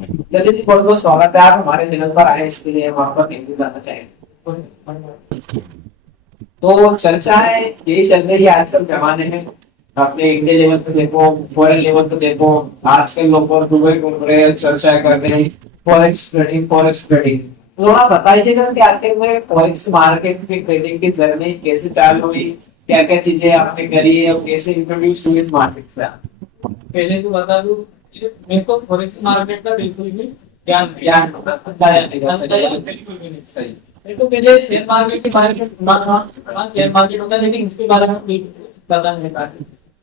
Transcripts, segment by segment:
ललित जी, बहुत बहुत स्वागत है। आप हमारे चैनल पर आए, इसके लिए हम आपका थैंक यू करना चाहेंगे। तो चर्चा है, यही चल रही है आजकल जमाने में। अपने इंडिया लेवल पे देखो, फॉरेन लेवल पे देखो, आजकल लोग और दुबई घूम रहे हैं, चर्चा कर रहे हैं फॉरेक्स ट्रेडिंग, फॉरेक्स ट्रेडिंग। थोड़ा बताइएगा कि आखिर में फॉरेक्स मार्केट की ट्रेडिंग की जर्नी कैसे चालू हुई, क्या क्या चीजें आपने करी है और कैसे इंट्रोड्यूस हुई इस मार्केट से आप? पहले तो बता दूं कि मेरे को फॉरेक्स मार्केट का बिल्कुल भी ज्ञान नहीं ज्ञान बताया नहीं जा जानकारी सकता। बिल्कुल भी नहीं। सही। मेरे को पहले शेयर मार्केट के बारे में सुना था, शेयर मार्केट होता है लेकिन इसके बारे में कोई पता नहीं था।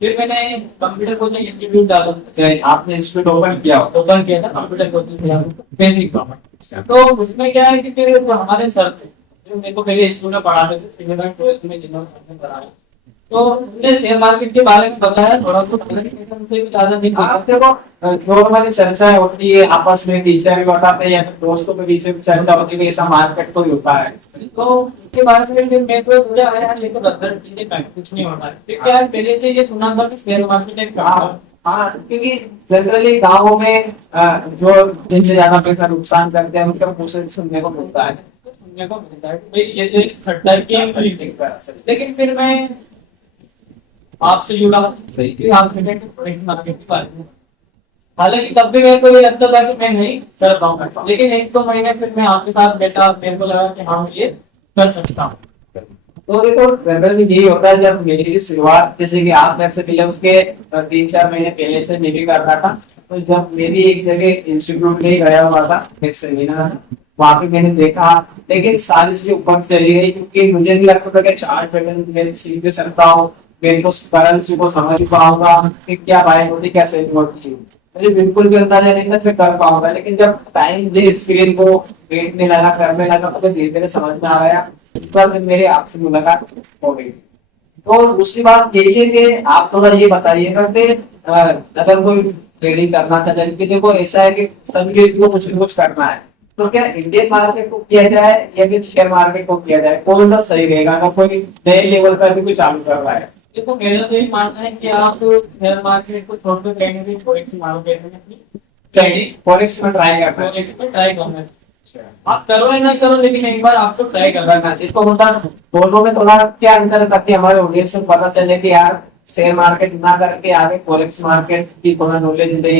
फिर मैंने कंप्यूटर कोचिंग इंस्टीट्यूट डाला, चाहे आपने इंस्टीट्यूट ओपन किया हो। ओपन किया था कंप्यूटर कोचिंग बेसिक। तो उसमें क्या है कि फिर जो हमारे सर थे जो मेरे को पहले स्कूल में पढ़ाते थे, फिर मैं 12th में जिन्होंने पढ़ाया, तो उन्होंने शेयर मार्केट के बारे में बताया थोड़ा बहुत, मुझे भी ज्यादा नहीं पता। आप देखो, नॉर्मली चर्चाएं होती है आपस में, टीचर भी बताते हैं या फिर दोस्तों के बीच में चर्चा होती है कि ऐसा मार्केट को ही होता है। तो इसके बारे में फिर मेरे को थोड़ा आया, ये तो बदल चीजें कुछ नहीं होता है। फिर क्या है, पहले से ये सुना था कि शेयर मार्केट एक हाँ हाँ, क्योंकि जनरली गाँवों में जो जिनसे ज्यादा पैसा नुकसान करते हैं उनका मुंह से सुनने को मिलता है। सुनने को मिलता है कि भाई ये जो एक सट्टा गेम है, लेकिन फिर मैं आपसे जुड़ा सही। कि आप फॉरेक्स मार्केट के बारे में, हालांकि तब भी मेरे को ये लगता था कि मैं नहीं कर पाऊंगा, लेकिन एक दो महीने फिर मैं आपके साथ बैठा, मेरे को लगा कि हाँ ये कर सकता हूँ। तो देखो, जनरली यही होता है जब मेरी भी शुरुआत, जैसे कि आप मेरे से पहले उसके 3-4 महीने पहले से मैं भी करता था। तो जब मेरी एक जगह इंस्टीट्यूट में गया हुआ था, एक सेमिनार, वहां पे मैंने देखा, लेकिन सारी चीजें ऊपर से चली गई क्योंकि मुझे नहीं लगता था कि चार्ट पैटर्न मैं सीख भी सकता हूँ, मेरे को करेंसी को समझ पाऊंगा कि क्या बाय होती, क्या सेलिंग होती है। मुझे बिल्कुल भी अंदाजा नहीं था कि मैं कर पाऊंगा, लेकिन जब टाइम दे स्क्रीन को देखने लगा, करने लगा, तो धीरे धीरे समझ में आया। इस पर मेरे आपसे मुलाकात हो गई। तो दूसरी बात यही है कि आप थोड़ा ये बताइएगा कि अगर कोई ट्रेडिंग करना चाहते हैं, कि देखो ऐसा है कि सभी को कुछ न कुछ करना है, तो क्या इंडियन मार्केट को किया जाए या फिर शेयर मार्केट को किया जाए, कौन सा सही रहेगा अगर कोई नए लेवल पर भी कुछ चालू कर रहा है? देखो मेरा तो यही मानना है कि आप शेयर मार्केट को छोड़कर कहीं ना कहीं फॉरेक्स मार्केट में ट्रेडिंग, फॉरेक्स में ट्राई करना है। फॉरेक्स में ट्राई करना है। आप करो या ना करो, लेकिन एक बार आपको ट्राई करना करना चाहिए। तो मतलब दोनों में थोड़ा क्या अंतर है, ताकि हमारे ऑडियंस को पता चले कि यार शेयर मार्केट ना करके आगे फॉरेक्स मार्केट की थोड़ा नॉलेज दे,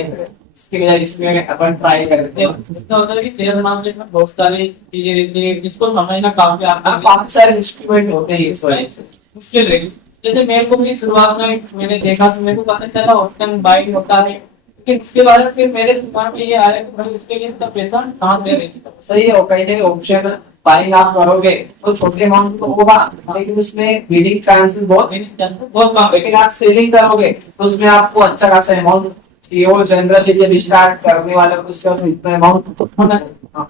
इसके लिए इसमें अपन ट्राई करते हैं। ऐसा होता है कि शेयर मार्केट में बहुत सारी चीजें रहती है जिसको समझना काफी आता है, काफी सारे इंस्ट्रूमेंट होते हैं इस वजह से। मुश्किल रहेगी। जैसे मेरे को भी शुरुआत में मैंने देखा तो मेरे को पता चला ऑप्शन बाइंग होता है, लेकिन उसके बाद फिर मेरे दिमाग में ये आया कि भाई इसके लिए इतना पैसा कहाँ से अरेंज कर। सही है, कहीं ना ऑप्शन बाइंग आप करोगे तो छोटे अमाउंट तो होगा, लेकिन उसमें बीडिंग चांसेस बहुत बहुत कम है। लेकिन आप सेलिंग करोगे तो उसमें आपको अच्छा खासा अमाउंट चाहिए। वो जनरली जब स्टार्ट करने वाले को उसका इतना अमाउंट होना,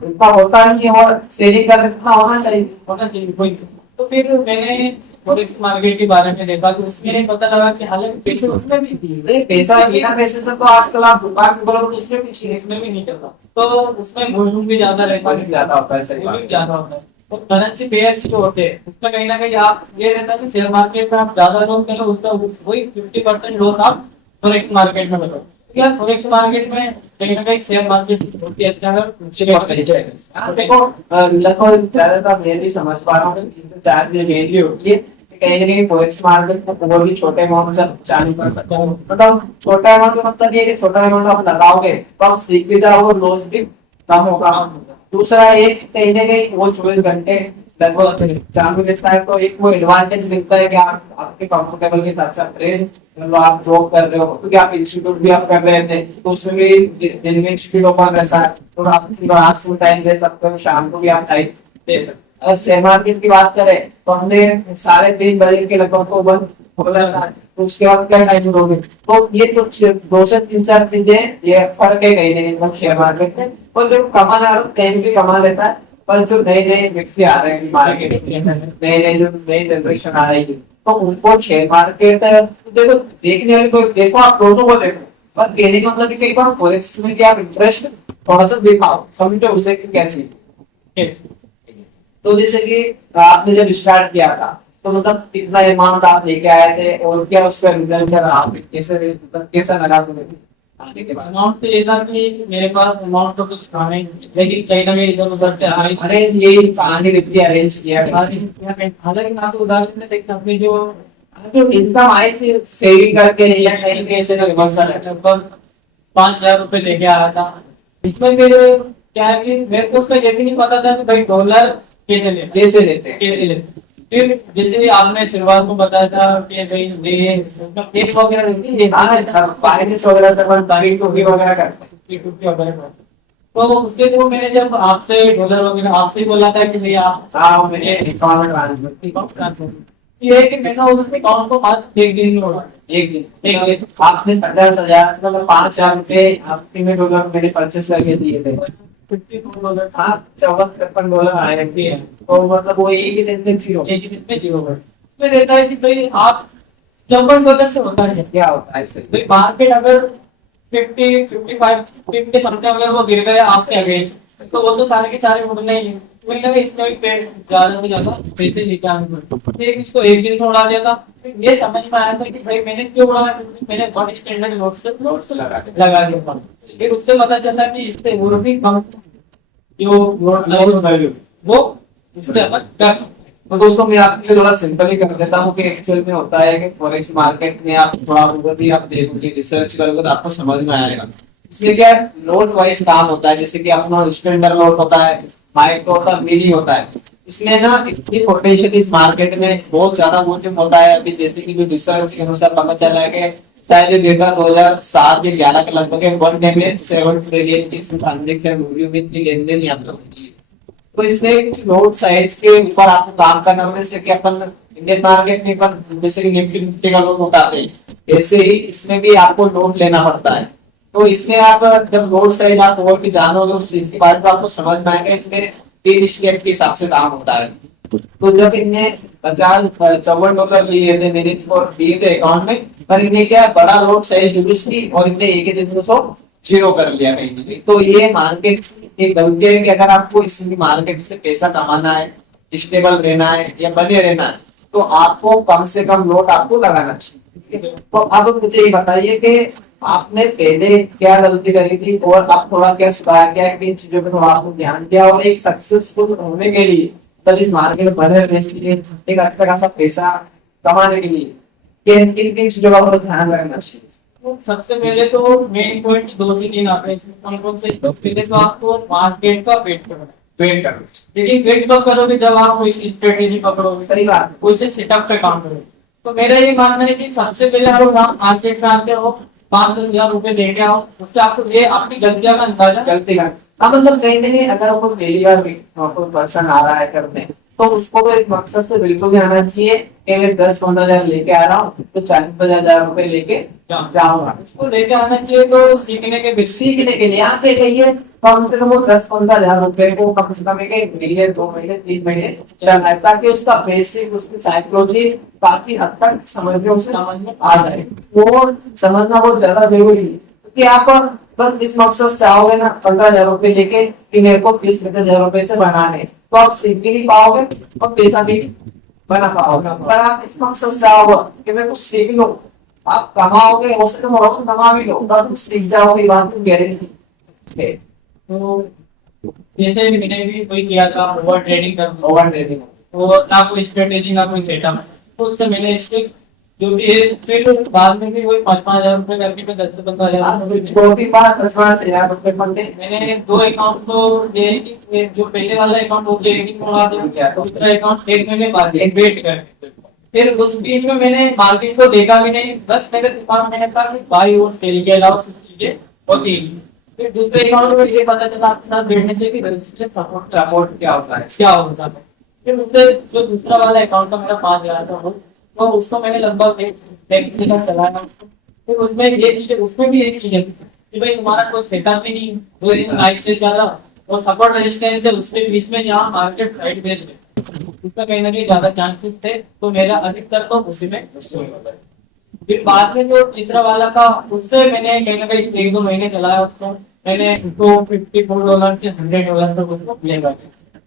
इतना होता नहीं है, और सेलिंग का इतना होना चाहिए कोई तो फिर मैंने फॉरेक्स मार्केट के बारे में देखा तो उसमें पता लगा कि हालांकि पैसे उसमें भी नहीं, पैसा बिना पैसे से तो आजकल आप दुकान खोलो तो उसमें भी चाहिए। इसमें भी नहीं चलता, तो उसमें वॉल्यूम भी ज्यादा रहता है, ज्यादा होता है। सही volume बात। ज्यादा होता है। तो करेंसी पेयर्स जो होते हैं उसमें कहीं ना कहीं आप ये रहता है कि शेयर मार्केट में आप ज्यादा लॉस करो, उसका वही 50% लॉस आप फॉरेक्स मार्केट में करो। यार फॉरेक्स मार्केट में कहीं ना कहीं शेयर मार्केट बहुत ही अच्छा है, देखो, लगभग ज्यादातर मैं भी समझ पा रहा हूँ कि 3 से 4 दिन वैल्यू होती है। कहीं ना कहीं फॉरेक्स मार्केट में और भी छोटे अमाउंट से चालू कर सकते हो। मतलब छोटा अमाउंट का मतलब ये है कि छोटा अमाउंट आप लगाओगे तो आप सीख भी जाओगे, लॉस भी कम होगा। दूसरा एक, कहीं ना कहीं वो 24 घंटे लगभग चालू रहता है, तो एक वो एडवांटेज मिलता है कि आप आपके कंफर्टेबल के साथ साथ ट्रेन, मतलब आप जॉब कर रहे हो, क्योंकि आप इंस्टीट्यूट भी आप कर रहे थे तो उसमें भी दिन में इंस्टीट्यूट ओपन रहता है, तो आप रात को टाइम दे सकते हो, शाम को भी आप टाइम दे सकते हो। अगर शेयर मार्केट की बात करें तो हमने 3:30 बजे के लगभग को बंद हो जाता है, तो उसके बाद क्या टाइम दोगे? तो ये तो 2 से 3-4 चीजें, ये फर्क है कहीं ना कहीं मतलब शेयर मार्केट में। और जो कमाना टाइम भी कमा लेता है, पर जो नए नए व्यक्ति आ रहे हैं मार्केट में, नए नए जो नई जनरेशन आ रही है, तो उनको शेयर मार्केट देखो, देखने वाले को देखो, आप दोनों को देखो, पर कहने का मतलब कई बार फॉरेक्स में क्या इंटरेस्ट थोड़ा सा दिखाओ, समझो उसे कि क्या चाहिए। तो जैसे कि आपने जब स्टार्ट किया था तो मतलब कितना अमाउंट आप लेके आए थे और क्या उसका रिजल्ट रहा, कैसे मतलब कैसा लगा तुम्हें? आने के बाद अमाउंट तो ये था कि मेरे पास अमाउंट तो कुछ था नहीं, लेकिन कहीं ना कहीं इधर उधर से आ रही अरे ये कहानी वित्ती अरेंज किया था। हालांकि मैं तो उदाहरण में देखता अपनी जो जो इनकम आई थी सेविंग करके या कहीं पे ऐसे रिवर्स कर लेते लगभग 5,000 रुपए लेके आया था। इसमें फिर क्या है कि मेरे को उसका ये भी नहीं पता था कि भाई डॉलर कैसे लेते कैसे लेते हैं। कैसे लेते। फिर जैसे भी आपने शुरुआत में बताया था कि भाई ये उसका पेज वगैरह रहती है, हाँ फाइनेंस वगैरह से अपन तारीख टोपी वगैरह करते हैं। सिक्योरिटी वगैरह का। तो उसके थ्रू मैंने जब आपसे डॉलर वगैरह आपसे ही बोला था कि भाई आप हाँ मैंने अकाउंट ट्रांसफर ये है कि मैंने उस अकाउंट को आज एक दिन में उड़ा एक दिन आपने 50,000 मतलब 5,000 रुपए आपने में डॉलर मैंने परचेस करके दिए थे। 54 हाँ 54-53 डॉलर आए थे। तो मतलब वो एक ही दिन में जीरो। एक ही दिन में जीरो कर फिर रहता है कि भाई आप $54 से होता है क्या होता है इससे? भाई मार्केट अगर 50 55 50 समथिंग अगर वो गिर गए आपके अगेंस्ट तो वो तो सारे के सारे उड़ने ही हैं। मुझे लगा इसमें भी पेड़ ज्यादा से ज्यादा पैसे लेके आने पड़ते फिर इसको एक दिन में उड़ा दिया था। फिर ये समझ में आया था कि भाई मैंने क्यों उड़ाया, क्योंकि मैंने वन स्टैंडर्ड नोट से लगा दिया था। फिर उससे पता चला कि इससे और भी कम जो नोट वो उससे अलग कर सकते तो दोस्तों मैं आपके लिए थोड़ा सिंपल ही कर देता हूँ कि एक्चुअल में होता है कि फॉरेक्स मार्केट में आप थोड़ा ऊपर भी आप देखोगे रिसर्च करोगे तो आपको समझ में आएगा। इसमें क्या नोट वाइज काम होता है, जैसे कि अपना स्टैंडर्ड नोट होता है, माइक्रो होता है, मिली होता है। इसमें ना इतनी पोटेंशियल इस मार्केट में बहुत ज्यादा वॉल्यूम होता है। अभी जैसे कि जो रिसर्च के अनुसार पता चला है कि शायद ये डेटा 2007 या 11 के लगभग 1 डे में 7 ट्रिलियन की ट्रांजेक्शन वॉल्यूम इतनी लेन देन यहाँ पर होती है। तो इसमें कुछ नोट साइज के ऊपर आपको काम करना होता है, जैसे कि अपन इंडियन मार्केट में अपन जैसे कि निफ्टी का नोट उठाते हैं, ऐसे ही इसमें भी आपको नोट लेना पड़ता है। तो इसमें आप जब नोट साइज आप और भी जानोगे उस चीज के बारे में आपको समझ में आएगा। इसमें 3 स्टेप के हिसाब से काम होता है। तो जब इनने 54 डॉलर लिए थे मेरे को दिए थे अकाउंट में, पर इन्हें क्या बड़ा नोट साइज यूज की और इनने एक ही दिन में उसको जीरो कर लिया कहीं ना कहीं। तो ये मार्केट एक गलती है कि अगर आपको इस मार्केट से पैसा कमाना है, स्टेबल रहना है या बने रहना है, तो आपको कम से कम नोट आपको लगाना चाहिए। तो अब मुझे ये बताइए कि आपने पहले क्या गलती करी थी और आप थोड़ा क्या सुधार किया, किन चीजों पर थोड़ा आपको ध्यान दिया, और एक सक्सेसफुल होने के लिए तब इस मार्केट में बने रहने के लिए एक अच्छा खासा पैसा कमाने के लिए किन किन किन चीजों का आपको ध्यान रखना चाहिए? तो सबसे पहले तो मेन पॉइंट 2 से 3 आते हैं इसमें कौन कौन से। तो पहले तो आपको मार्केट का वेट करना है। वेट करो। लेकिन वेट कब करोगे, जब आप कोई स्ट्रेटेजी पकड़ोगे, सही बात है। कोई से सेटअप पे काम करोगे। तो मेरा ये मानना है कि सबसे पहले आप मार्केट में आते हो 5-10 हजार रुपए दे के आओ, उससे आपको ये आपकी गलतियां का अंदाजा गलती का हाँ मतलब कहीं ना कहीं अगर वो पहली बार कोई पर्सन आ रहा है करने, तो उसको तो एक मकसद से बिल्कुल भी आना चाहिए कि मैं 10-15 हजार लेके आ रहा हूँ तो 40-50 हजार रुपए लेके जाऊंगा। उसको लेके आना चाहिए। तो सीखने के लिए यहाँ से कहिए कम से कम वो 10-15 हजार रुपए को कम से कम एक महीने 2 महीने 3 महीने चलना है, ताकि उसका बेसिक उसकी साइकोलॉजी काफी हद तक समझ में उसे आ जाए। वो समझना बहुत ज्यादा जरूरी है, क्योंकि आप बस इस मकसद से आओगे ना 15,000 रुपए लेके कि मेरे को 30-35 हजार रुपए से बनाने, तो आप सीख भी नहीं पाओगे और पैसा भी बना पाओगे। पर आप इस मकसद से आओगे कि मैं कुछ सीख लो, आप कमाओगे, हो सके तो कमा भी लो, पर सीख जाओगे, बात की गारंटी है। तो जैसे मैंने भी कोई किया था ओवर ट्रेडिंग करना, ओवर ट्रेडिंग तो ना कोई स्ट्रेटेजी ना कोई सेटअप, तो उससे मैंने इसके जो भी है फिर बाद में भी वही 5-5 हजार रुपए करके मैं 10 से 15 हजार रुपए बनते। मैंने 2 अकाउंट तो ये है कि जो पहले वाला अकाउंट वो ट्रेडिंग करवा दिया, दूसरा अकाउंट एक महीने बाद एक वेट कर। फिर उस बीच में मैंने मार्केट को देखा भी नहीं, बस मेरे दिमाग में था कि बाई और सेल के अलावा कुछ चीजें होती हैं। फिर दूसरे अकाउंट में ये पता चला आपके साथ बैठने से कि रजिस्टर सपोर्ट क्या होता है। फिर उससे जो दूसरा वाला अकाउंट था मेरा 5,000 था, तो उसको मैंने लगभग एक चलाया। फिर उसमें ये चीजें, उसमें भी एक चीज है कि भाई तुम्हारा कोई सेटअप भी नहीं, 2 दिन लाइफ से ज्यादा और सपोर्ट रेजिस्टेंस है उसके बीच में, जहाँ मार्केट साइड में उसका कहीं ना कहीं ज्यादा चांसेस थे, तो मेरा अधिकतर तो उसी में। फिर बाद में जो तीसरा वाला था उससे मैंने कहीं ना कहीं 1-2 महीने चलाया उसको, मैंने उसको $54 से $100 तक उसको ले गया।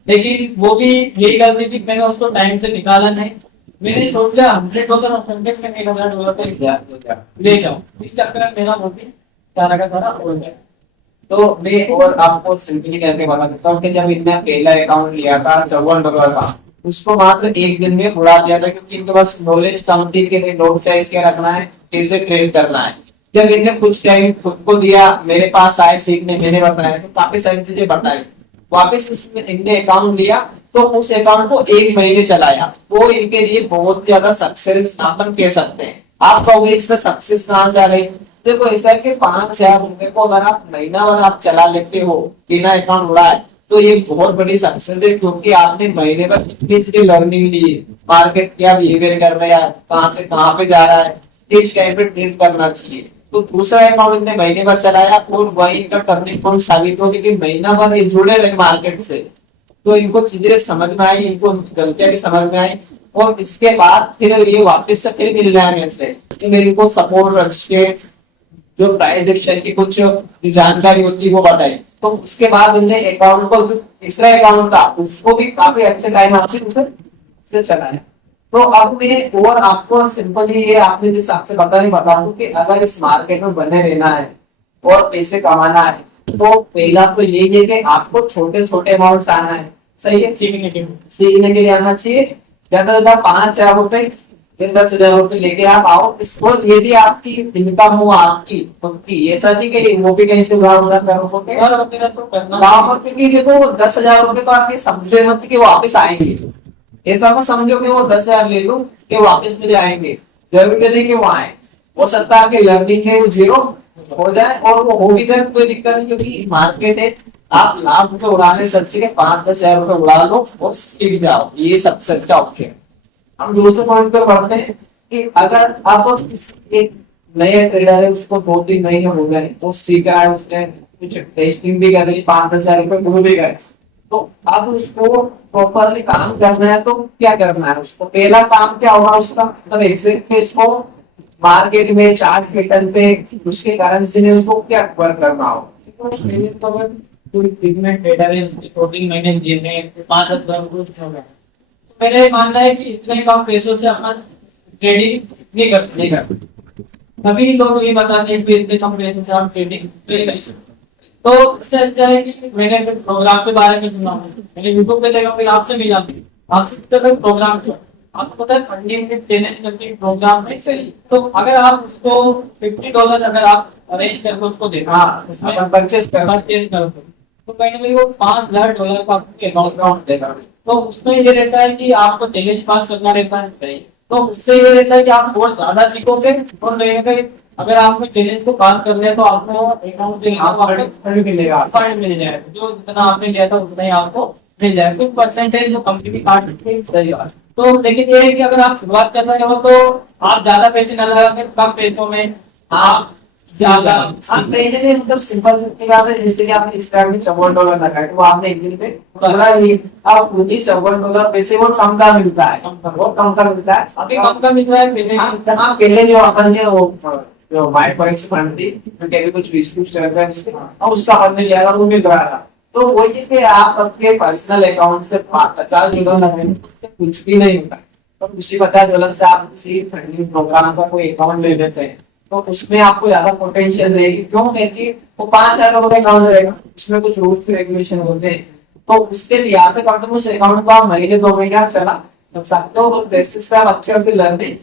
लेकिन वो भी यही गलती थी, मैंने उसको टाइम से निकाला नहीं। मैंने सोच लिया $100 और $100 में $1,000 पे ले जाऊं, इस चक्कर में मेरा वो भी सारा का सारा हो जाए। तो मैं और आपको सिंपली करके बता देता हूँ कि जब इनने पहला अकाउंट लिया था $54 का, उसको मात्र एक दिन में उड़ा दिया था, क्योंकि इनके पास नॉलेज कम थी कि नोट साइज क्या रखना है, कैसे ट्रेड करना है। जब इनने कुछ टाइम खुद को दिया, मेरे पास आए सीखने, मैंने बताया तो काफी सारी चीजें बताई, वापस इनने अकाउंट लिया, तो उस अकाउंट को एक महीने चलाया, वो इनके लिए बहुत ज्यादा सक्सेस अपन कह सकते हैं। आप कहोगे इसमें सक्सेस कहाँ से आ रही? देखो ऐसा है कि $5,000 को अगर आप महीना भर आप चला लेते हो बिना अकाउंट उड़ाए, तो ये बहुत बड़ी सक्सेस है, क्योंकि आपने महीने भर इतनी चीजें लर्निंग ली है, मार्केट क्या बिहेवियर कर रहा है, कहाँ से कहाँ पे जा रहा है, किस टाइम पे ट्रेड करना चाहिए। तो दूसरा अकाउंट इतने महीने भर चलाया, और वही इनका टर्निंग पॉइंट साबित हो, क्योंकि महीना भर ये जुड़े रहे मार्केट से, तो इनको चीजें समझ में आई, इनको गलतियां भी समझ में आई, और इसके बाद फिर ये वापस से फिर मिल रहा है मेरे से कि मेरे को सपोर्ट रखे, जो प्राइस एक्शन की कुछ जानकारी होती है वो बताई। तो उसके बाद उनने अकाउंट को, जो तीसरा अकाउंट था उसको भी काफी अच्छे टाइम आपसे चलाया। तो अब मैं और आपको सिंपली ये आपने जिस आपसे बता दूं कि अगर इस मार्केट में बने रहना है और पैसे कमाना है, तो पहला तो यही है कि आपको छोटे छोटे अमाउंट आना है। सही है, सीखने के लिए आना चाहिए। ज्यादा से ज्यादा $5,000 फिर $10,000 लेके आप आओ, इसको ये भी आपकी इनकम हो, आपकी उनकी, ऐसा नहीं कि वो भी कहीं से उधार करोगे। क्योंकि देखो $10,000 तो आपके समझे मत कि वापस आएंगे, ऐसा मत समझो कि वो 10,000 ले लूं कि वापस मिल जाएंगे, जरूरी नहीं कि वो आए। हो सकता है कि लर्निंग है वो जीरो हो जाए, और वो हो भी जाए कोई दिक्कत नहीं, क्योंकि मार्केट है। आप लाख रुपए उड़ाने से अच्छे के $5-10,000 उड़ा लो और सीख जाओ, ये सबसे अच्छा ऑप्शन। हम दूसरे पॉइंट पर बढ़ते हैं कि अगर आप एक नए ट्रेडर है, उसको 2-3 महीने हो गए, तो सीखा है उसने, कुछ टेस्टिंग भी कर रही, $5-10,000 डूब भी गए, तो अब उसको प्रॉपरली काम करना है, तो क्या करना है उसको? पहला काम क्या होगा उसका, मतलब ऐसे कि इसको मार्केट में चार्ट पैटर्न पे उसके करेंसी में उसको क्या वर्क करना हो। कोई पिगमेंट ट्रेडर है, उसके 2-3 महीने जिए में 5-10 कुछ हो गया, तो मेरा ये मानना है कि इतने कम पैसों से अपन ट्रेडिंग नहीं कर सकते। सभी लोग ये बताते हैं कि इतने कम पैसों से आप ट्रेडिंग नहीं कर सकते। तो इससे अच्छा है कि मैंने फिर प्रोग्राम के बारे में सुना, मैंने यूट्यूब पे देखा, फिर आपसे मिला, आपसे तो प्रोग्राम किया, आपको पता है फंडिंग के चैलेंज करके प्रोग्राम में से, तो अगर आप उसको $50 अगर आप अरेंज करके उसको देना, उसमें परचेज करो, तो कहीं ना कहीं वो $5,000 का आपके अकाउंट देगा। तो उसमें ये रहता है कि आपको चैलेंज पास करना रहता है, तो उससे ये रहता है कि आप बहुत ज्यादा सीखोगे, और कहीं अगर आपको चैलेंज को पास कर लिया तो आपको अकाउंट फंड मिलेगा, जो जितना आपने लिया था उतना ही आपको मिल जाएगा, कुछ परसेंटेज जो कंपनी काट के। सही बात। तो लेकिन ये है कि अगर आप शुरुआत करना चाहो तो आप ज्यादा पैसे न लगा के कम पैसों में आप ज्यादा, आप पहले मतलब सिंपल सी बात है, जैसे कि आपने स्टार्ट में $54 लगाए, तो आपने एक दिन पे आप मुझे $54 पैसे वो कम का मिलता है, वो कम का मिलता है, अभी कम का मिल रहा है पहले। हाँ, पहले जो अपन ने वो जो वाइट पॉइंट्स फंड थी, तो क्या कुछ 20 चल रहा है उसके, और उसका हमने लिया था, वो मिल रहा था। तो वही है कि आप अपने पर्सनल अकाउंट से $50 लगाएंगे, कुछ भी नहीं होता। तो उसी $50 से आप किसी फंडिंग प्रोग्राम का कोई अकाउंट ले लेते हैं, तो उसमें आपको ज्यादा पोटेंशियल रहेगी। क्यों? क्योंकि वो $5,000 का अकाउंट रहेगा, उसमें कुछ रूल्स रेगुलेशन होते हैं, तो उसके लिए यहाँ पे कम से कम उस अकाउंट को आप महीने 2 महीने आप चला सकते हो, तो बेसिस पे आप अच्छे से लर्निंग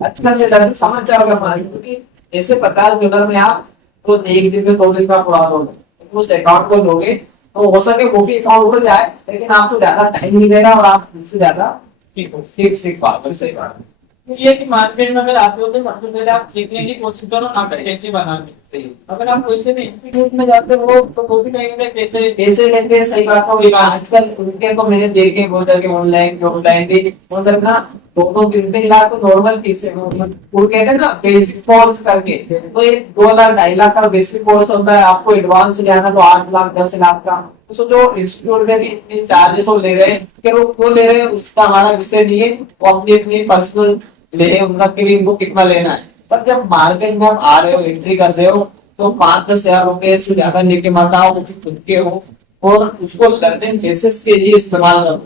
समझ जाओगे मार्केट, क्योंकि ऐसे $50 में आप तो एक दिन में 2 दिन का उड़ा दोगे, उस अकाउंट को लोगे तो हो सके वो भी अकाउंट उड़ जाए, लेकिन आपको ज्यादा टाइम मिलेगा और आप उससे ज्यादा सीख पाओगे। सही बात है। ये कि मार्केट में अगर आते हो तो सबसे पहले आप सीखने की कोशिश करो, ना कैसे बनाने। अगर आप कोई से भी इंस्टीट्यूट में जाते हो तो वो भी कहेंगे पैसे लेते हैं। सही बात है। आजकल उनके को मैंने देखे बहुत सारे ऑनलाइन भी मतलब ना 2-3 लाख तो नॉर्मल फीस है, वो कहते हैं ना बेसिक कोर्स करके, तो ये 2 लाख 2.5 लाख का बेसिक कोर्स होता है। आपको एडवांस जाना तो 8 लाख 10 लाख का। तो जो इंस्टीट्यूट में भी इतने चार्जेस वो ले रहे हैं, फिर वो ले रहे हैं, उसका हमारा विषय नहीं है, वो अपनी पर्सनल ले रहे हैं, उनका कि इनको कितना लेना है। पर जब मार्केट में आप आ रहे हो, एंट्री कर रहे हो, तो 5-10 हजार रुपए से ज्यादा लेके मत आओ, खुद के हो, और उसको लर्निंग बेसिस के लिए इस्तेमाल करो।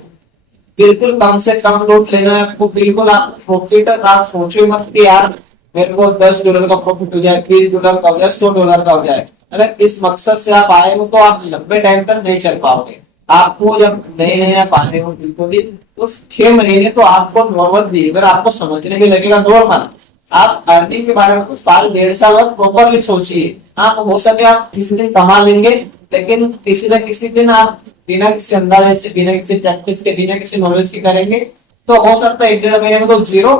बिल्कुल कम से कम लोड लेना है आपको, बिल्कुल आप प्रॉफिट आप सोचो मत कि यार मेरे को $10 का प्रॉफिट हो जाए, $20 का हो जाए, $100 का हो जाए। अगर इस मकसद से आप आए हो तो आप लंबे टाइम तक नहीं चल पाओगे। आपको जब नए नए पाने हो बिल्कुल ही, तो 6 महीने तो आपको नॉर्मल बिहेवियर आपको समझने में लगेगा नॉर्मल। आप अर्निंग के बारे में तो साल 1.5 साल बाद प्रॉपरली सोचिए। आप हो सके आप किसी दिन कमा लेंगे, लेकिन किसी न किसी दिन आप बिना किसी अंदाजे से, बिना किसी प्रैक्टिस के, बिना किसी नॉलेज के करेंगे तो हो सकता है 1.5 महीने में तो जीरो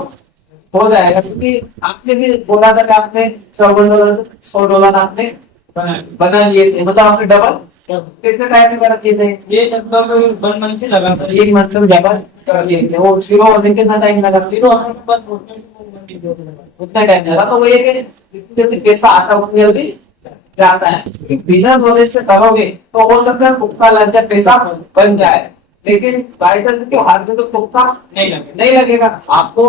हो जाएगा। क्योंकि आपने भी बोला था कि आपने $100 आपने बना लिए थे, मतलब आपने डबल कितने टाइम में कर दिए थे? ये लगभग 1 मंथ ही लगा था। 1 मंथ में डबल कर लिए थे। वो जीरो होने कितना टाइम लगा? जीरो हमें बस उतना टाइम लगा। तो वो ये कि जितने जल्दी पैसा आता है उतनी जल्दी जाता है। बिना नॉलेज से करोगे तो हो सकता है तुक्का लग जाए, पैसा बन जाए, लेकिन बाई चांस के हाथ में तो तुक्का नहीं लगेगा। आपको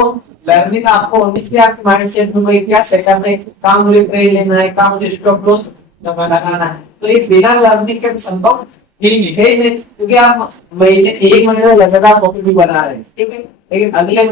लर्निंग आपको होनी चाहिए, आपके माइंड सेट में भाई क्या सेटअप है, काम मुझे ट्रेड लेना है, काम मुझे स्टॉप लॉस लगाना है। तो ये बिना लर्निंग के संभव ही नहीं, क्योंकि आप महीने 1 महीने में लगातार प्रॉफिट भी बना रहे हैं, ठीक है, लेकिन अगले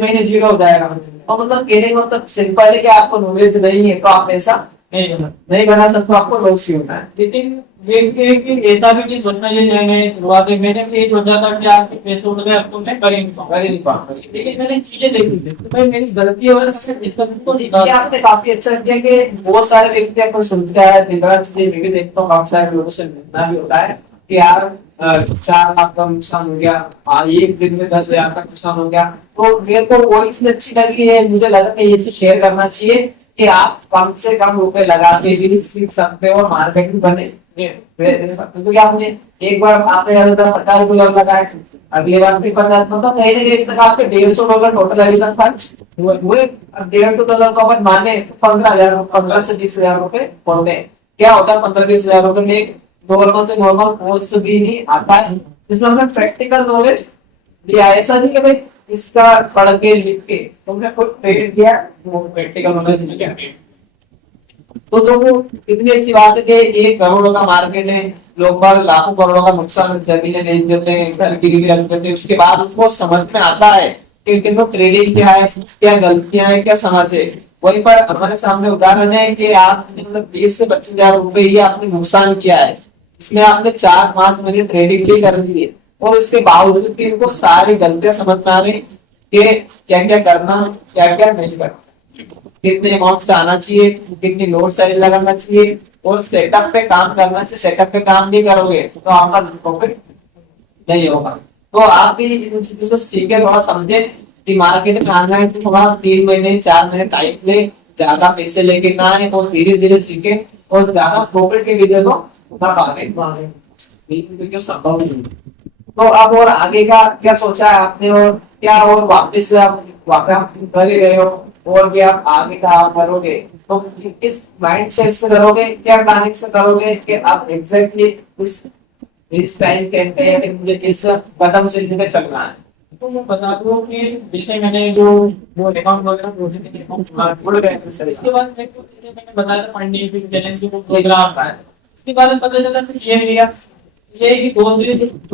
महीने जीरो हो जाएगा। और मतलब कहने का मतलब सिंपल है कि आपको नॉलेज नहीं है तो आप ऐसा नहीं बना सकते, आपको लॉस ही होना है। लेकिन ऐसा भी नहीं सोचना चाहिए। मैंने शुरुआत में मैंने भी यही सोचा था कि आपके पैसे उड़ गए, अब तो मैं कर ही नहीं पाऊंगा। लेकिन मैंने चीजें देखी थी तो भाई मेरी गलती है, वजह से दिक्कत को ये आपने काफी अच्छा किया कि बहुत सारे व्यक्ति आपको सुनते हैं, दिन रात चीजें मैं भी देखता हूँ, काफी सारे लोगों से मिलना भी होता है कि यार 4 लाख का नुकसान हो गया, एक दिन में 10,000 का नुकसान हो गया। तो मेरे को वो चीज अच्छी लगी है, मुझे लगा कि ये चीज शेयर करना चाहिए कि आप कम से कम रुपए लगा के भी सीख सकते हो और मार्केट में बने दे सकते हो। क्योंकि आपने एक बार आपने $50 लगाए, अगली बार फिर 50, मतलब कहीं ना कहीं तक आपके $150 टोटल अभी तक खर्च हुए। अब $150 का अगर माने तो 15,000, 15 से 20,000 रुपए होते हैं। क्या होता है 15-20,000 रुपए में नॉर्मल से नॉर्मल कोर्स भी नहीं आता है, जिसमें हमें प्रैक्टिकल नॉलेज दिया है। ऐसा नहीं कि भाई इसका पढ़ के लिख के तुमने खुद ट्रेड किया, वो प्रैक्टिकल नॉलेज मिल गया। तो वो इतनी अच्छी बात है कि 1 करोड़ का मार्केट है, लोग बाग लाखों करोड़ों का नुकसान जमीनें बेच देते हैं, घर गिरवी रख देते हैं, उसके बाद उनको समझ में आता है कि ट्रेडिंग क्या है, क्या गलतियां हैं, क्या समझ है। वहीं पर हमारे सामने उदाहरण है कि आपने मतलब 20 से 25,000 रुपए ही आपने नुकसान किया है, इसमें आपने 4-5 महीने ट्रेडिंग भी कर दी है, और उसके बावजूद भी इनको सारी गलतियां समझ में आ रही कि क्या क्या करना, क्या क्या नहीं करना, कितने अमाउंट से आना चाहिए, कितनी लोड साइज लगाना चाहिए, और सेटअप पे काम करना चाहिए। सेटअप पे काम नहीं करोगे तो आपका प्रॉफिट नहीं होगा। तो आप भी इन चीजों से सीखे, थोड़ा समझे कि मार्केट में आना है तो थोड़ा 3 महीने 4 महीने टाइम ले, ज्यादा पैसे लेके ना आए और धीरे धीरे सीखे, और ज्यादा प्रॉफिट के विजय को क्यों संभव नहीं। तो अब और आगे का क्या सोचा है आपने, और क्या और वापस आप कर ही रहे हो, और भी आप आगे का आप करोगे तो किस माइंड सेट से करोगे, क्या प्लानिंग से करोगे कि आप एग्जैक्टली इस टाइम कहते हैं कि मुझे किस कदम से पे चलना है। तो मैं बता दूं कि जैसे मैंने जो अकाउंट वगैरह प्रोसेसिंग इसके बाद मैंने बताया था फंडिंग चैलेंज जो प्रोग्राम था, इसके बारे में पता चला फिर ये लिया ये कि दो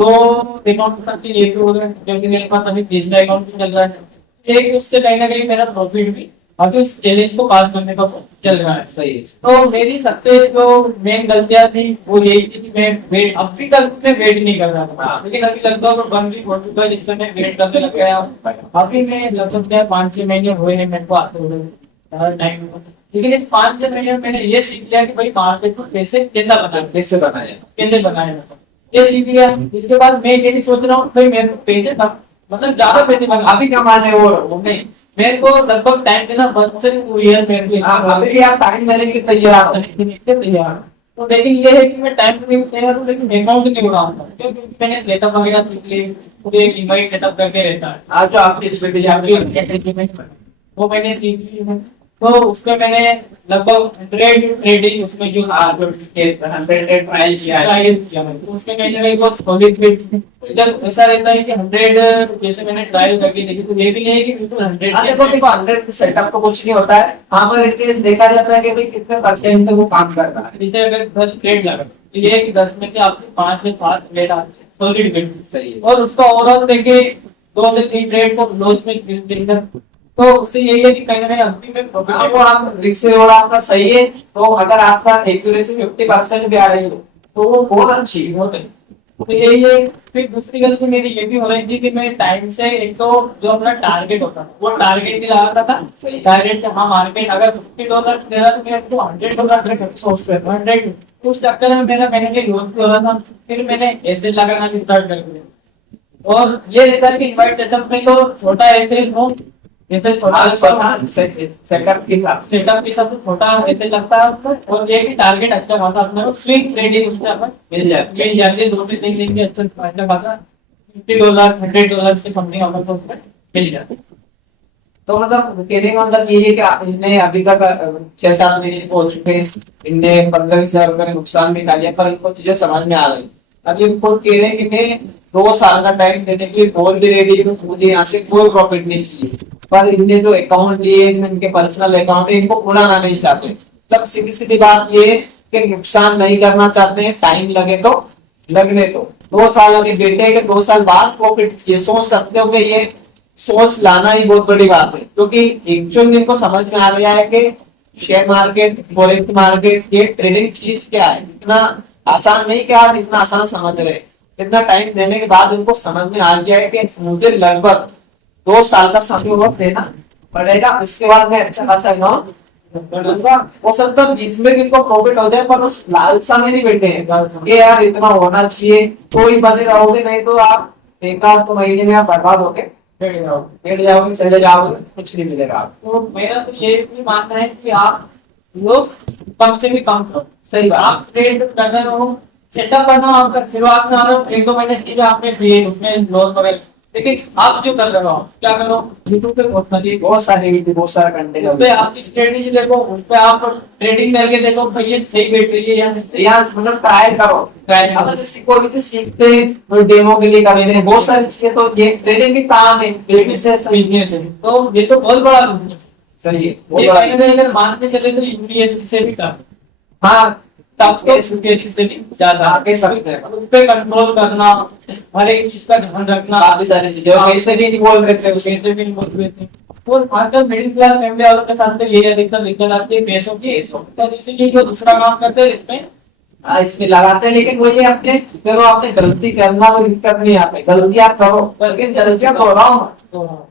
अकाउंट सकती एक हो गए, क्योंकि मेरे पास अभी तीसरा अकाउंट भी चल रहा है। एक उससे कहीं ना कहीं मेरा प्रॉफिट भी अभी उस चैलेंज को पास करने का चल रहा है। सही है। तो मेरी सबसे जो मेन गलतियां थी वो यही थी कि मैं वेट अब भी कल में वेट नहीं कर रहा था, लेकिन अभी लगभग 1 वीक हो चुका है जिससे मैं वेट करने लग गया। अभी मैं लगभग 5-6 महीने हुए हैं मेरे को आते हुए हर टाइम, लेकिन इस 5-6 महीने में मैंने ये सीख लिया कि भाई मार्केट में पैसे कैसे बनाए ये सीख लिया। इसके बाद मैं ये नहीं सोच रहा हूँ भाई मेरे को पैसे मतलब ज्यादा पैसे बना अभी कमाने वो नहीं, मेरे को लगभग टाइम देना 1 से 2 ईयर मेरे को अभी भी आप टाइम देने के तैयार तो लेकिन ये है कि मैं टाइम तो नहीं तैयार हूँ, लेकिन अकाउंट नहीं उड़ाऊंगा क्योंकि मैंने सेटअप वगैरह सीख ली, पूरे इनवाइट सेटअप करके रहता है। आज जो आपकी इस वो मैंने सीख ली है, तो उसमें मैंने लगभग 100 ट्रेडिंग उसमें जो 100 ट्रायल किया है, तो उसमें मैंने बहुत सॉलिड जब ऐसा रहता है कि 100 जैसे मैंने ट्रायल करके देखी तो ये भी नहीं है कि बिल्कुल 100 सेटअप को कुछ नहीं होता है। हाँ पर इनके देखा जाता है कि भाई कितने परसेंट वो काम कर रहा है। जैसे अगर 10 ट्रेड लगा तो ये है कि 10 में से आपके 5 से 7 ट्रेड आते हैं सॉलिड ट्रेड, सही है। और उसका ओवरऑल देखिए 2 से 3 ट्रेड को लॉस में तो उससे यही है कि कहीं ना कहीं अंतिम में profit आपको आप रिस्क रिवॉर्ड आपका सही है, तो अगर आपका एक्यूरेसी 50% भी आ रही है तो वो बहुत अच्छी है। होते हैं। तो यही है। फिर दूसरी गलती मेरी ये भी हो रही थी कि मैं टाइम से, एक तो जो अपना टारगेट होता था वो टारगेट भी लगाता था। डायरेक्ट हाँ मार्केट अगर $50 दे रहा तो मैं तो $100 सोच रहा था 100। तो उस चक्कर में मेरा कहीं ना कहीं लॉस भी हो रहा था। फिर मैंने ऐसे लगाना भी स्टार्ट कर दिया। और ये रहता है कि इन्वाइट सेटअप में तो छोटा ऐसे हो, जैसे छोटा सेटअप के हिसाब से सेटअप के हिसाब से छोटा ऐसे लगता है उसको। और ये कि टारगेट अच्छा खासा अपना स्विंग ट्रेडिंग उससे अपन मिल जाती है। मिल जाती है। 2 से 3 दिन के अच्छा खासा $50 $100 के समथिंग अपन को उसमें मिल जाती है। तो मतलब कहने का मतलब ये है कि इनने अभी तक 6-7 महीने हो चुके हैं, इनने 15-20 हजार रुपए का नुकसान भी खा लिया, पर इनको चीजें समझ में आ गई। अब ये खुद कह रहे हैं कि मैं 2 साल का टाइम देने के लिए बोल भी रेडी हूँ, मुझे यहाँ से कोई प्रॉफिट नहीं चाहिए, पर इनने जो अकाउंट दिए, इनके पर्सनल अकाउंट है, इनको उड़ाना नहीं चाहते। मतलब सीधी सीधी बात ये है कि नुकसान नहीं करना चाहते हैं, टाइम लगे तो लगने दो। 2 साल अभी बेटे हैं कि 2 साल बाद प्रॉफिट चाहिए, सोच सकते हो कि ये सोच लाना ही बहुत बड़ी बात है, क्योंकि एक्चुअल इनको समझ में आ गया है कि शेयर मार्केट, फॉरेक्स मार्केट, ये ट्रेडिंग चीज क्या है। इतना आसान नहीं कि आप इतना आसान समझ रहे, इतना टाइम देने के बाद उनको समझ में आ गया है कि मुझे लगभग 2 साल का समय वक्त देना पड़ेगा, उसके बाद मैं अच्छा खासा अमाउंट करूंगा। हो सकता है बीच में इनको प्रॉफिट हो जाए, पर उस लालसा में नहीं बैठे हैं कि यार इतना होना चाहिए, तो ही बने रहोगे, नहीं तो आप एक आध महीने में आप बर्बाद होगे, बैठ जाओगे, चले जाओगे, कुछ नहीं मिलेगा आपको। तो मेरा तो ये भी मानना है कि आप लोग कम से भी कम करो। सही बात। आप ट्रेड कर रहे हो, सेटअप करना आपका शुरुआत में आ रहा हो, 1-2 महीने ठीक है आपने किए, उसमें लॉस वगैरह, लेकिन आप जो कर रहे हो क्या करो, यूट्यूब पे बहुत सारी बहुत सारा कंटेंट उस पे आपकी स्ट्रेटेजी देखो, उस पे आप ट्रेडिंग करके देखो भाई ये सही बैठ रही है या नहीं सही। या मतलब ट्राई करो, अगर जैसे कोई भी सीखते तो डेमो के लिए करेंगे, बहुत सारी चीजें, तो ये ट्रेडिंग भी काम है, बिजनेस है, बिजनेस है, तो ये तो बहुत बड़ा बिजनेस सही है, है। बहुत ये बड़ा। कहीं ना कहीं अगर मानते चले तो यूपीएससी से भी कम, हाँ, टफ तो यूपीएससी से भी ज्यादा। आगे सकते हैं, उस पे कंट्रोल करना, हर एक चीज का ध्यान रखना, काफी सारी चीजें, और कैसे भी नहीं बोल रहे थे उसे। पैसे भी नहीं बोल रहे थे। तो आजकल मिडिल क्लास फैमिली वालों के साथ तो ये अधिकतर दिक्कत आती है पैसों की। तो इसीलिए जो दूसरा काम करते हैं इसमें हाँ, इसमें लगाते हैं, लेकिन वही अपने, चलो आपने गलती करना, कोई दिक्कत नहीं, आप गलती आप करो, लेकिन गलतियां दोहराओ मत।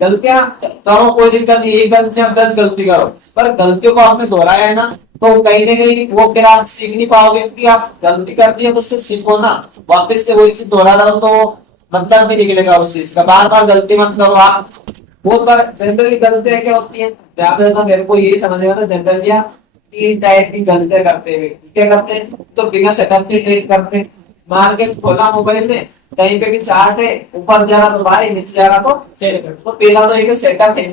गलतियां करो, कोई दिक्कत नहीं, एक गलती आप 10 गलती करो, पर गलतियों को आपने दोहराया है ना, तो कहीं ना कहीं वो फिर आप सीख नहीं पाओगे, क्योंकि आप गलती करती है तो उससे सीखो ना, वापस से वही चीज दोहरा रहे हो तो मतलब नहीं निकलेगा उस चीज का। बार बार गलती मत करो आप। बहुत बार जनरली गलतियां क्या होती है, ज्यादा ज्यादा मेरे को यही समझ में आता है, जनरली 3 टाइप की गलतियां करते हैं। क्या करते हैं, तो बिना सेटअप के ट्रेड करते हैं, मार्केट खोला मोबाइल में, कहीं पे भी चार्ट है, ऊपर जा रहा तो बाय, नीचे जा रहा तो सेल कर, तो पहला तो एक सेटअप है।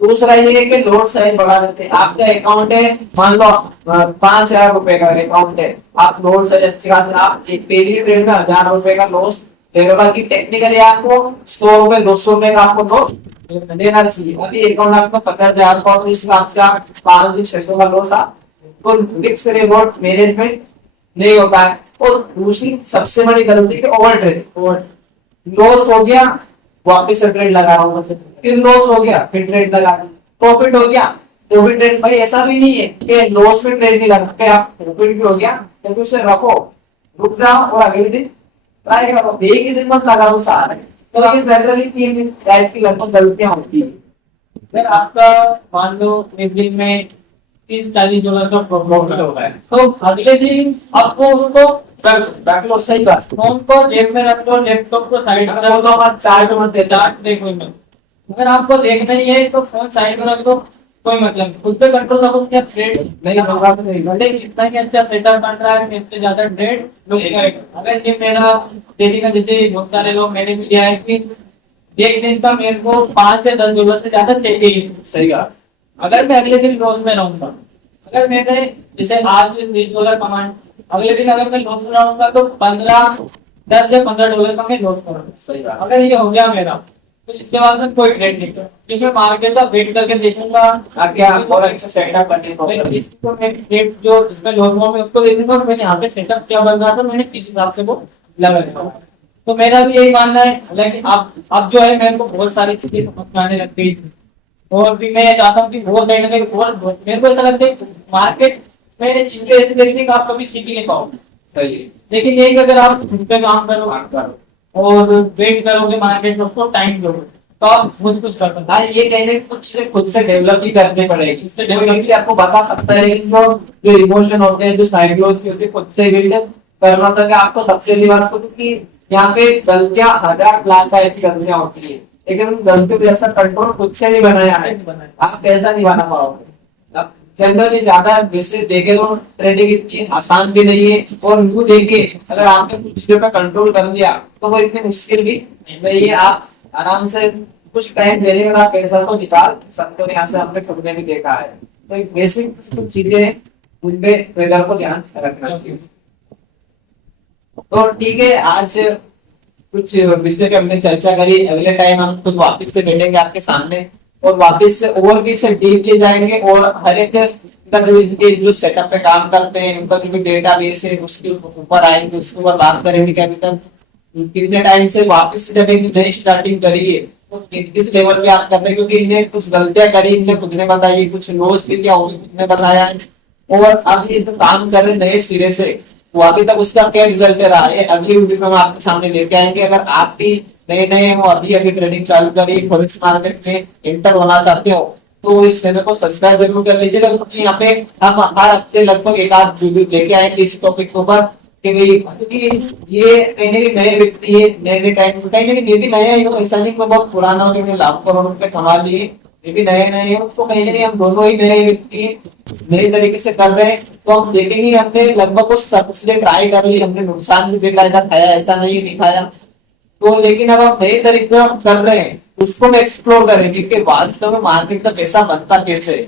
दूसरा ये है कि लोड साइज बढ़ा देते हैं। आपका अकाउंट है, मान लो 5,000 रुपए का अकाउंट है, आप लोड साइज अच्छी खासी, आप एक पहली ट्रेड में 1,000 रुपए का लॉस दे रहे हो, बाकी टेक्निकली आपको 100 रुपए 200 रुपए का आपको लॉस देना चाहिए। अभी अकाउंट आपको 50,000 का, तो इस हिसाब से आप 500-600 का लॉस, आप तो रिस्क रिवॉर्ड मैनेजमेंट नहीं होता है। और दूसरी सबसे बड़ी गलती है ओवर ट्रेड। लॉस हो गया, वापिस से ट्रेड लगा रहा हूँ, फिर लॉस हो गया, फिर ट्रेड लगा, प्रॉफिट हो गया, प्रॉफिट ट्रेड। भाई ऐसा भी नहीं है कि लॉस में ट्रेड नहीं लगा, आप प्रॉफिट भी हो गया, तो उसे रखो, रुक जाओ और अगले दिन ट्राई करो, एक ही दिन मत लगा दो सारे। तो ये जनरली 3 दिन टाइप की लगभग गलतियां होती है। अगर आपका मान लो एक दिन में $30-40 का प्रॉफिट हो रहा है, तो अगले दिन आपको उसको रख लो, सही बात। फोन को जेब में रख लो, लैपटॉप को साइड में रख लो, चार्ट मत दे, चार्ट देखो मत। अगर आपको देखना ही है तो फोन साइड में रख दो, कोई मतलब नहीं, खुद पे कंट्रोल रखो, क्या ट्रेड नहीं होगा तो नहीं, भले कितना ही अच्छा सेटअप बन रहा है, इससे ज्यादा ट्रेड लोग करेगा। अगर ये मेरा देखिएगा, जैसे बहुत सारे लोग मैंने भी दिया है कि एक दिन का मेरे को $5 से $10 से ज्यादा चाहिए। सही बात। अगर मैं अगले दिन लॉस में रहूंगा, अगर मैंने जैसे आज $20 कमाए, अगले दिन अगर मैं लॉस में रहूंगा तो 10 या $15 का मैं लॉस करूंगा। सही बात। अगर ये हो गया मेरा, तो इसके बाद में कोई ट्रेड नहीं कर, क्योंकि मार्केट का वेट करके देखूंगा क्या और अच्छा सेटअप करने को, इसको मैं ट्रेड जो इसमें लॉस हुआ मैं उसको देखूंगा, मैंने यहाँ पे सेटअप क्या बन रहा था, मैंने किस हिसाब से वो लगा। तो मेरा भी यही मानना है। लेकिन अब जो है मेरे को बहुत सारी चीजें समझ में आने लगती है, और भी मैं चाहता हूँ कि वो कहीं ना कहीं और मेरे को ऐसा लगता है मार्केट में चीजें ऐसी देखती कि आप कभी सीख ही नहीं पाओगे। सही है। लेकिन ये कि अगर आप खुद पे काम करो बात करो। और वेट करोगे मार्केट में, उसको टाइम दोगे, तो आप खुद कुछ कर सकते हाँ, ये कहने कुछ खुद से डेवलप ही करनी पड़ेगी। इससे कोई develop- व्यक्ति आपको बता सकता है कि जो इमोशन होते हैं, जो साइकोलॉजी होती है, खुद से बिल्ड करना था कि आपको सबसे पहली बात तो कि यहाँ पे गलतियां 1000 लाख टाइप की गलतियां होती है, लेकिन उन गलतियों पे अपना कंट्रोल खुद से नहीं बनाया है, आप कैसा नहीं बना पाओगे। अब जनरली ज्यादा वैसे देखे तो ट्रेडिंग इतनी आसान भी नहीं है, और यूं देखे अगर आपने कुछ चीजों पे कंट्रोल कर लिया तो वो इतनी मुश्किल भी नहीं है। आप आराम से कुछ टाइम देने के बाद पैसा तो निकाल सकते हो, यहाँ से हमने खुद ने भी देखा है। तो एक बेसिक कुछ चीजें हैं, उनपे ट्रेडर को ध्यान रखना चाहिए। तो ठीक है, आज कुछ विषय पे हमने चर्चा करी। अगले टाइम हम खुद वापस से मिलेंगे आपके सामने और वापस से और भी से डीपली जाएंगे, और हर एक का जो इनके जो सेटअप पे काम करते हैं उनका जो भी डेटा बेस है उसके ऊपर आएंगे, उसके ऊपर बात करेंगे कि अभी तक कितने टाइम से वापस से जब एक नई स्टार्टिंग करिए तो किस लेवल पे आप कर रहे हैं, क्योंकि इनने कुछ गलतियां करी, इनने खुद ने बताई, कुछ लॉस भी क्या होगी खुद ने बताया, और अब ये जो काम कर रहे हैं नए सिरे से, वो अभी तक उसका क्या रिजल्ट रहा है अगली वीडियो में हम आपके सामने लेके आएंगे। अगर आप भी नए नए हो, अभी अभी ट्रेडिंग चालू करिए, फॉरेक्स मार्केट में एंटर होना चाहते हो, तो इस चैनल को सब्सक्राइब जरूर कर लीजिएगा, क्योंकि यहाँ पे हम हर हफ्ते लगभग एक आध वीडियो लेके आएंगे इस टॉपिक के ऊपर। क्योंकि ये कहीं ना कहीं नए व्यक्ति है, नए नए टाइम कहीं ना कहीं ये भी नया ही हो, ऐसा नहीं कि मैं बहुत पुराना हो गया, लाखों करोड़ रुपए कमा लिए, ये भी नए नए हो, तो कहीं ना कहीं हम दोनों ही नए व्यक्ति नए तरीके से कर रहे हैं। तो हम देखेंगे हमने लगभग कुछ सब चीजें ट्राई कर ली, हमने नुकसान भी बेकायदा खाया, ऐसा नहीं दिखाया, तो लेकिन अब हम नए तरीके से हम कर रहे हैं उसको हम एक्सप्लोर करेंगे कि वास्तव में मार्केट का पैसा बनता कैसे है।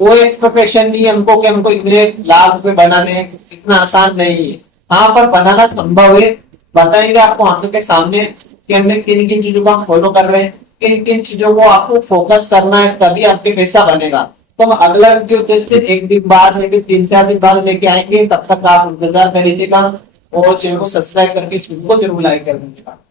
कोई एक्सपेक्टेशन नहीं है हमको कि हमको इतने लाख रुपए बनाने हैं, इतना आसान नहीं है। हाँ, पर बनाना संभव है, बताएंगे आपको आंखों के सामने कि हमने किन किन चीजों को हम फॉलो कर रहे हैं, किन किन चीजों को आपको फोकस करना है, तभी आपके पैसा बनेगा। तो हम अगला वीडियो देखते एक दिन बाद लेके 3-4 दिन बाद लेके आएंगे, तब तक आप इंतजार करिएगा और चैनल को सब्सक्राइब करके इस वीडियो को जरूर लाइक कर दीजिएगा।